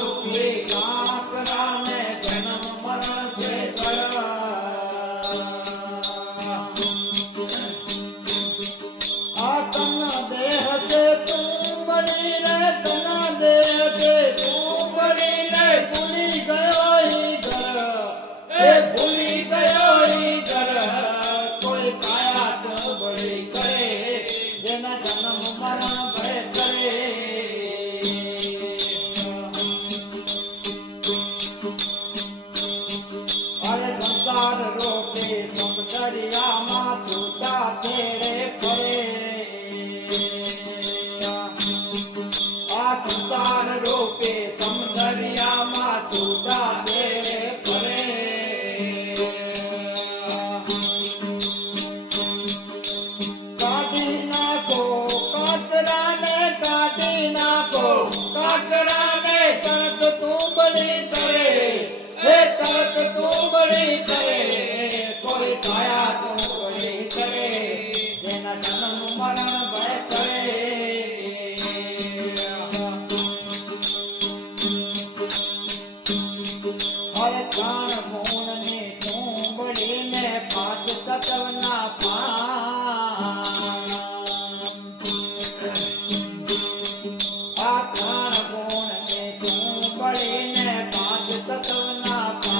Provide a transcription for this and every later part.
રૂપી કાંકરા ને જન્મ મરણ છે આ તન દેહ છે તુંબડી રે તન દેહ છે તુંબડી રે ભૂલી ગયો ઈ ઘર એ ભૂલી ગયો ઈ ઘર કોઈ કાયા તુંબડી કરે જેના જન્મ મરણ ભય કરે અરે સંસાર રોકે સમદરિયામાં છૂટા છેડે ફરે આ સંસાર રોકે સમદરિયામાં છૂટા છેડે ફરે કાઢી નાખો કાતરાને કાઢી નાખો કાતરાને તરત તુંબડી કરે હે તરત તુંબડી કરે કોઈ કાયા તુંબડી કરે જેના જન્મ મરણ ભય કરે અરે પ્રાણ ગુણ ની તુંબડી ને પાંચ તત્વના પાન આ પ્રાણ ગુણ ની તુંબડી ને પાંચ તત્વના પાન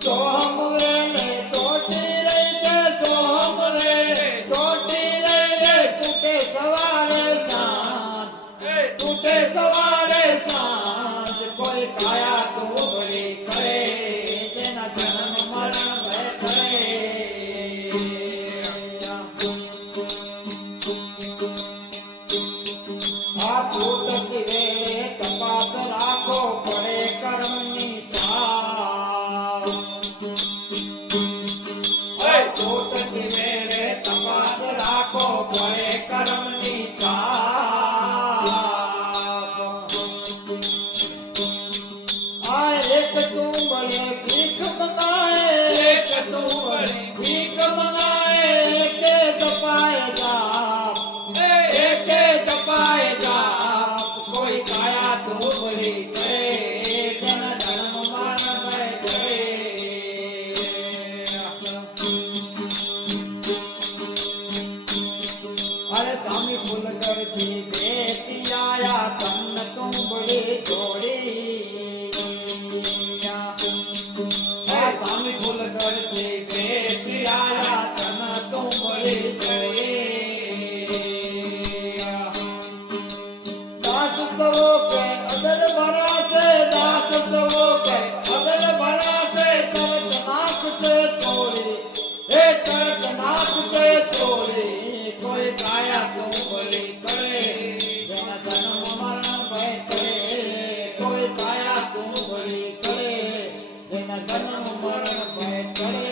સોહમ વેલે તોટી રહી છે સોહમ વેલે તોટી રહી છે તૂટે સવારે સાંજ તૂટે સવારે સાંજ કોઈ કાયા તુંબડી કરે તેના જન્મ મરણ ભય કરે આ તૂટતી વેળે તપાસ રાખો પડે કર્મની છાવ આ તૂટતી વેળે તપાસ રાખો પડે કર્મની છાવ આ એક તુંબડી ભીખ મંગાએ એક તુંબડી ભીખ મંગાએ એકે દપાય જાપ એકે દપાય જાપ કોઈ કાયા તુંબડી કરે જેના જન્મ મરણ ભય કરે અરે સ્વામી ફૂલગઢથી બેટી આયા તન તુંબડી જોડી સ્વામી ફૂલગઢથી બેટી આયા તન તુંબડી જોડી દાસ સવો કે અદલ ભરાશે દાસ સવો કે અદલ ભરાશે તરત નાખ છે તોડી હે તરત નાખ છે તોડી કોઈ કાયા તુંબડી કરે જેના જન્મ મરણ ભય કરે કોઈ કાયા તુંબડી કરે જેના જન્મ મરણ ભય કરે